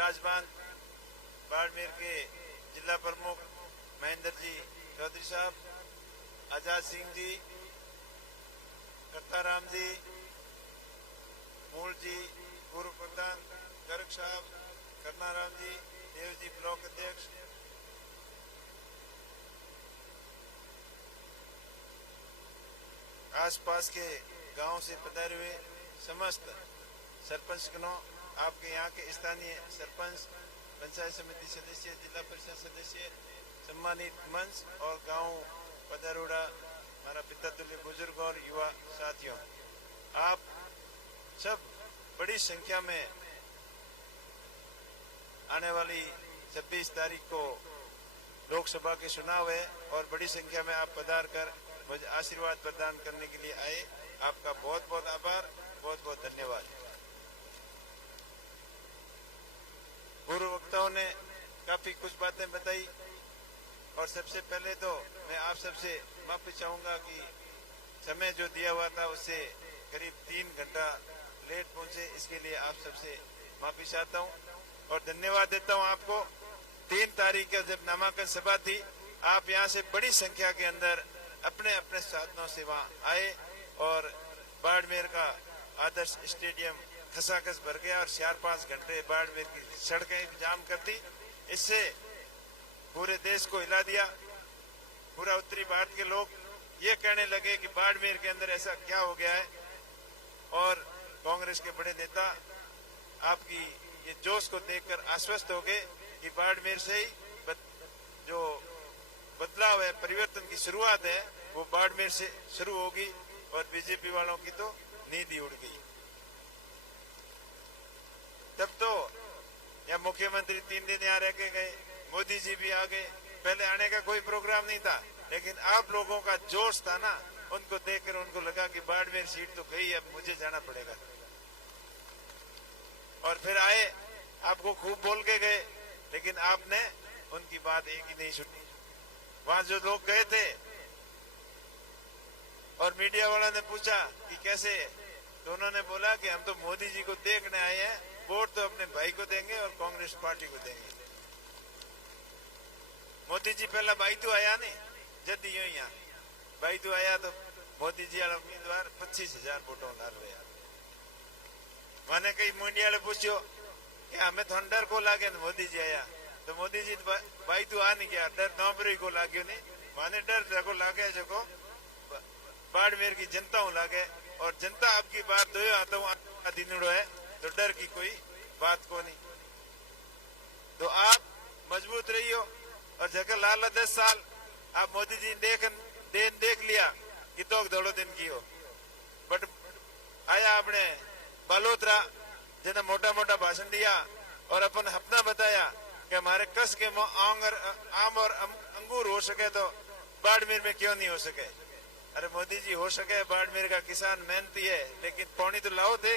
विराजमान बाड़मेर के जिला प्रमुख महेंद्र जी चौधरी साहब, आजाद सिंह जी, करताराम जी, मूल जी, पूर्व प्रधान गर्ग साहब, करनाराम जी, देव जी ब्लॉक अध्यक्ष, आसपास के गांव से पधारे हुए समस्त सरपंचगणों, आपके यहाँ के स्थानीय सरपंच, पंचायत समिति सदस्य, जिला परिषद सदस्य, सम्मानित मंच और गांव पधारोड़ा हमारा पिता तुल्य बुजुर्ग और युवा साथियों, आप सब बड़ी संख्या में आने वाली 26 तारीख को लोकसभा के चुनाव है और बड़ी संख्या में आप पधार कर मुझे आशीर्वाद प्रदान करने के लिए आए। आपका बहुत बहुत आभार, बहुत बहुत धन्यवाद। पूर्व वक्ताओं ने काफी कुछ बातें बताई और सबसे पहले तो मैं आप सबसे माफी चाहूंगा कि समय जो दिया हुआ था उससे करीब 3 घंटा लेट पहुंचे, इसके लिए आप सबसे माफी चाहता हूं और धन्यवाद देता हूं आपको। 3 तारीख का जब नामांकन सभा थी, आप यहां से बड़ी संख्या के अंदर अपने अपने साधनों से वहां आए और बाड़मेर का आदर्श स्टेडियम खसाखस भर गया और 4-5 घंटे बाड़मेर की सड़कें जाम कर दी। इससे पूरे देश को हिला दिया। पूरा उत्तरी भारत के लोग ये कहने लगे कि बाड़मेर के अंदर ऐसा क्या हो गया है, और कांग्रेस के बड़े नेता आपकी ये जोश को देखकर आश्वस्त हो गए कि बाड़मेर से ही जो बदलाव है, परिवर्तन की शुरुआत है, वो बाड़मेर से शुरू होगी और बीजेपी वालों की तो नींद ही उड़ गई। तब तो या मुख्यमंत्री 3 दिन यहाँ रह के गए, मोदी जी भी आ गए, पहले आने का कोई प्रोग्राम नहीं था, लेकिन आप लोगों का जोश था ना, उनको देखकर उनको लगा कि बाड़मेर सीट तो गई, अब मुझे जाना पड़ेगा। और फिर आए, आपको खूब बोल के गए, लेकिन आपने उनकी बात एक ही नहीं सुनी। वहां जो लोग गए थे और मीडिया वाला ने पूछा कि कैसे, तो उन्होंने बोला कि हम तो मोदी जी को देखने आए हैं, वोट तो अपने भाई को देंगे और कांग्रेस पार्टी को देंगे। मोदी जी पहला भाई तो आया नहीं, जद यूं ही भाई तो आया तो मोदी जी वाला उम्मीदवार 25,000 वोटों डाल रहे। मैंने कई मीडिया ने पूछो कि हमें तो डर को लागे, मोदी जी आया तो मोदी जी भाई तो आ नहीं गया, डर नौबरी को लागो नहीं, माने डर को लागे जो बाड़मेर की जनता लागे, और जनता आपकी बात दो हाथों दिनड़ो है, तो डर की कोई बात को नहीं। तो आप मजबूत रहियो और जगह लाला 10 साल आप मोदी जी देख लिया कि तो दौड़ो दिन की हो, बट आया आपने बालोतरा जिन्हें मोटा मोटा भाषण दिया और अपन अपना बताया कि हमारे कस के आम और अंगूर हो सके तो बाड़मेर में क्यों नहीं हो सके। अरे मोदी जी हो सके, बाड़मेर का किसान मेहनती है, लेकिन पानी तो लाओ थे,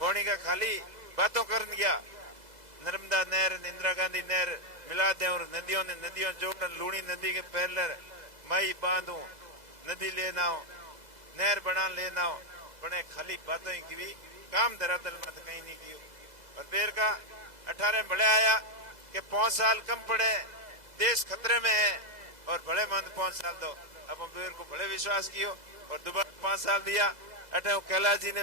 पानी का खाली बातों कर दिया। नर्मदा नहर, इंदिरा गांधी नहर मिला दे और नदियों जोड़न, लूणी नदी के पहलर मई बांधू, नदी लेना हो, नहर बना लेना हो, बड़े खाली बातों की भी काम धरातल में तो कहीं नहीं किया। और फिर का 18 बड़े आया कि 5 साल कम पड़े, देश खतरे में है, और बड़े मंद 5 साल दो। अब अम्बेर को बड़े विश्वास कियो और दोबारा 5 साल दिया। अटो कैलाश जी ने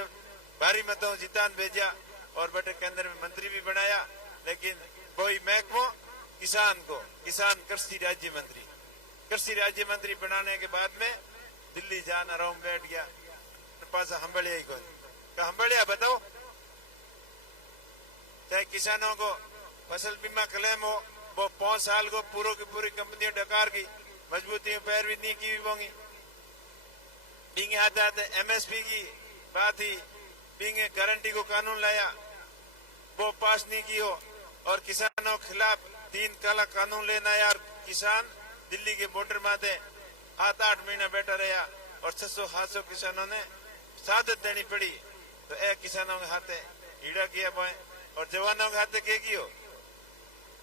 भारी मतों जितान भेजा और बटे केंद्र में मंत्री भी बनाया, लेकिन कोई महकमों किसान कृषि राज्य मंत्री बनाने के बाद में दिल्ली जान आराम बैठ गया, पास हम्बड़िया ही कौन का हम्बड़िया बताओ। चाहे किसानों को फसल बीमा क्लेम हो, वो 5 साल को पूरी की पूरी कंपनियों डकार की मजबूती पैरवी नहीं की होंगी। बींगे आते MSP की बात ही, बींगे गारंटी को कानून लाया, वो पास नहीं की हो, और किसानों के खिलाफ 3 काला कानून लेना यार। किसान दिल्ली के बॉर्डर माथे 7-8 महीना बैठा रहा और 600-700 किसानों ने शहादत देनी पड़ी। तो ए किसानों के हाथे हीड़ा किया बोए और जवानों के हाथे क्या कियो।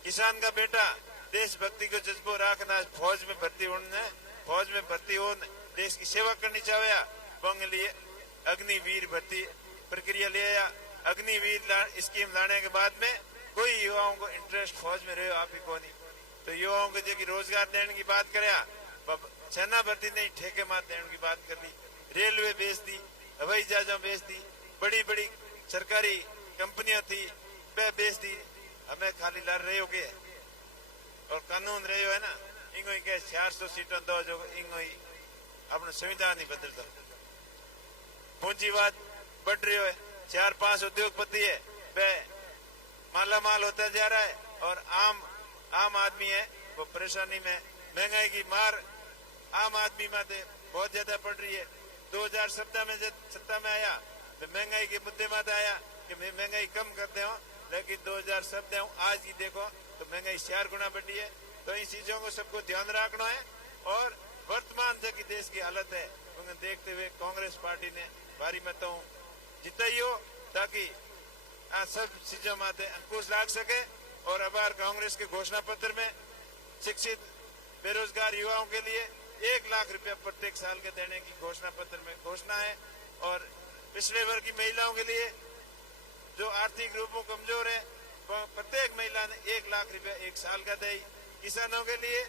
किसान का बेटा देशभक्ति को जज्बो रखना, फौज में भर्ती हो देश की सेवा करनी चाहे, बंग लिए अग्निवीर भर्ती प्रक्रिया ले आया। अग्निवीर स्कीम लाने के बाद में कोई युवाओं को इंटरेस्ट फौज में रहो आप ही को नहीं तो युवाओं को जो रोजगार देने की बात करे सेना भर्ती नहीं ठेके मार देने की बात कर ली रेलवे बेच दी हवाई जहाजा बेच दी बड़ी बड़ी सरकारी कंपनियां थी वे बेच दी हमें खाली लड़ रहे हो के और कानून रहे हो है ना इंगो ही के 400 सीटों दो जो इंगो ही अपना संविधान ही बदलता पूंजीवाद बढ़ रही है 4-5 उद्योगपति है वे माला माल होता जा रहा है और आम आदमी है वो परेशानी में महंगाई की मार आम आदमी में बहुत ज्यादा पड़ रही है 2017 में जब सत्ता में आया तो महंगाई के मुद्दे में आया कि मैं महंगाई कम करते हो लेकिन 2017 आज की देखो तो महंगाई 4 गुना बढ़ी है तो इन चीजों को सबको ध्यान रखना है और वर्तमान जो की देश की हालत है उन्हें देखते हुए कांग्रेस पार्टी ने भारी मतों जिताई हो ताकि सब चीजों में अंकुश लाग सके और अब कांग्रेस के घोषणा पत्र में शिक्षित बेरोजगार युवाओं के लिए 1 लाख रुपया प्रत्येक साल के देने की घोषणा पत्र में घोषणा है और पिछड़े वर्ग की महिलाओं के लिए जो आर्थिक रूप में कमजोर है प्रत्येक महिला ने 1 लाख रुपया 1 साल का दे किसानों के लिए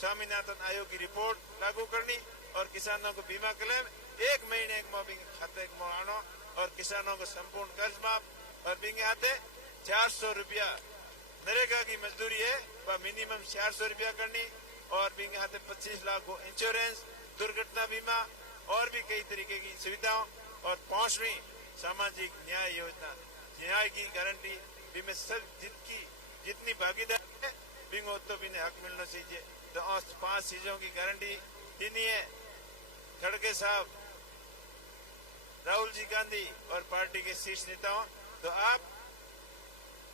स्वामीनाथन आयोग की रिपोर्ट लागू करनी और किसानों को बीमा क्लेम 1 महीने खाते में आनो और किसानों को संपूर्ण कर्ज माफ और बिंगे हाथे 400 रुपया नरेगा की मजदूरी है वह मिनिमम 400 रुपया करनी और बिंगे हाथे 25 लाख को इंश्योरेंस दुर्घटना बीमा और भी कई तरीके की सुविधाओं और 5वीं सामाजिक न्याय योजना न्याय की गारंटी में सब जितनी भागीदारी है बिंगो तो भी हक मिलना चाहिए तो 5 चीजों की गारंटी देनी है खड़गे साहब राहुल जी गांधी और पार्टी के शीर्ष नेताओं तो आप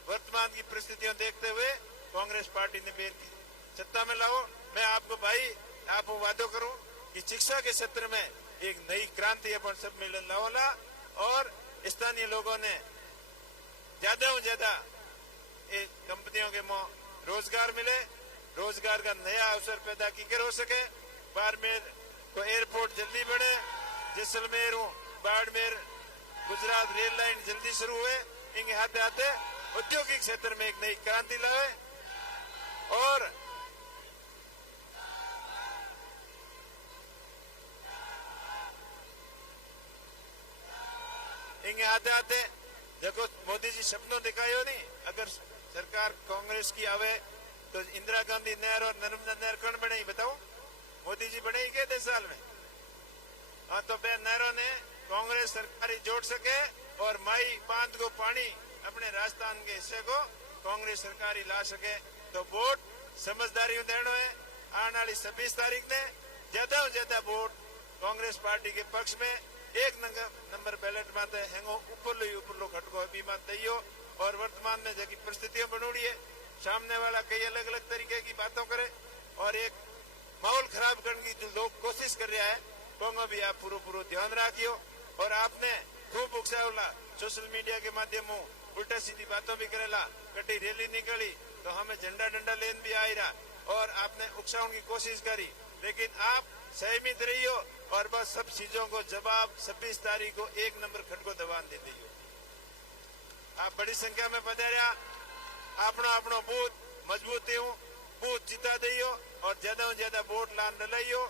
वर्तमान की परिस्थितियों देखते हुए कांग्रेस पार्टी ने बेर की सत्ता में लाओ मैं आपको भाई आपको वादो करूं कि शिक्षा के क्षेत्र में एक नई क्रांति अपन सब मिलन लाओला और स्थानीय लोगों ने ज्यादा से ज्यादा कंपनियों के रोजगार मिले रोजगार का नया अवसर पैदा की हो सके बाड़मेर को एयरपोर्ट जल्दी बढ़े जैसलमेर बाड़मेर गुजरात रेल लाइन जल्दी शुरू हुए इनके हाथे हाथे औद्योगिक क्षेत्र में एक नई क्रांति लाए और इनके हाथे हाथे देखो मोदी जी सपनों दिखाए हो नहीं अगर सरकार कांग्रेस की आवे तो इंदिरा गांधी नहर और नर्मदा नहर कौन बनेगी बताओ मोदी जी बनेगी क्या 10 साल में हाँ तो बे नहरों ने कांग्रेस सरकार जोड़ सके और माई बांध को पानी अपने राजस्थान के हिस्से को कांग्रेस सरकार ही ला सके तो वोट समझदारी देना है आने वाली 26 तारीख ने ज्यादा से ज्यादा वोट कांग्रेस पार्टी के पक्ष में 1 नंबर बैलेट में हेंगो ऊपर खटको बीमा तैयो और वर्तमान में जगह परिस्थितियां बनोड़ी है सामने वाला कई अलग अलग तरीके की बातों करे और एक माहौल खराब करने की जो लोग कोशिश कर रहा है तो भी आप पूरा ध्यान रखियो और आपने खूब उकसावला सोशल मीडिया के माध्यम उल्टा सीधी बातों भी करेला कटी रैली निकली तो हमें झंडा डंडा लेन भी आई रहा और आपने उकसाने की कोशिश करी लेकिन आप सहमित रहियो और बस सब चीजों को जवाब 26 तारीख को 1 नंबर खटको दबान दे दियो आप बड़ी संख्या में पधारिया अपनो बूथ मजबूती बूथ जिता दियो और ज्यादा से ज्यादा वोट लान डलाइयो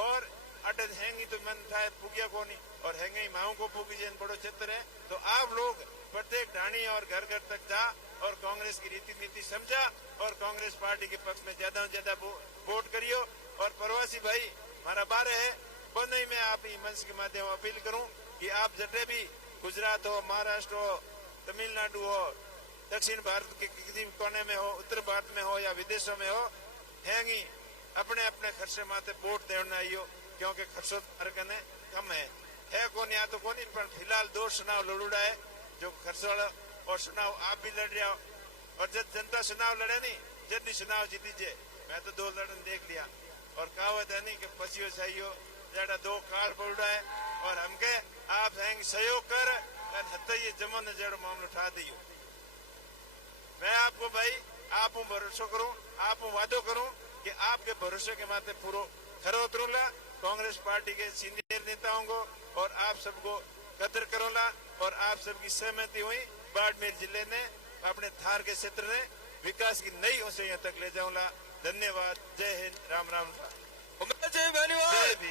और अटल हैंगी तो मन था पुगिया को नहीं और हैंगे माओ को पुगी जन बड़ो क्षेत्र है तो आप लोग प्रत्येक ढाणी और घर घर तक जा और कांग्रेस की रीति नीति समझा और कांग्रेस पार्टी के पक्ष में ज्यादा से ज्यादा वोट करियो और प्रवासी भाई हमारा बार है बंदई में आप मंच के माध्यम अपील करूं कि आप जटे भी गुजरात हो महाराष्ट्र हो तमिलनाडु हो दक्षिण भारत के किसी कोने में हो उत्तर भारत में हो या विदेशों में हो हैंगी अपने अपने खर्चे माथे वोट देना आइयो क्योंकि खर्चो कम है कौन या तो कौन पर फिलहाल 2 चुनाव लड़ूड़ा है जो खर्चो और चुनाव आप भी लड़ रहे हो और जब जनता चुनाव लड़े नहीं जब चुनाव जीती जे मैं तो 2 लड़न देख लिया और कहावत है नहीं कि पसियो चाहिए जरा 2 कार्ड पड़ा है और हमके आप सहयोग कर ये जमन जड़ मामला उठा दियो मैं आपको भाई आप भरोसा करूं आप वादो करूं कि आपके भरोसे के माथे पूरा खरो उतरूंगा कांग्रेस पार्टी के सीनियर नेताओं को और आप सबको कदर करूंगा और आप सबकी सहमति हुई बाड़मेर जिले ने अपने थार के क्षेत्र ने विकास की नई ऊंचाइयों तक ले जाऊंगा। धन्यवाद। जय हिंद। राम राम। जय भीम। जय भीम।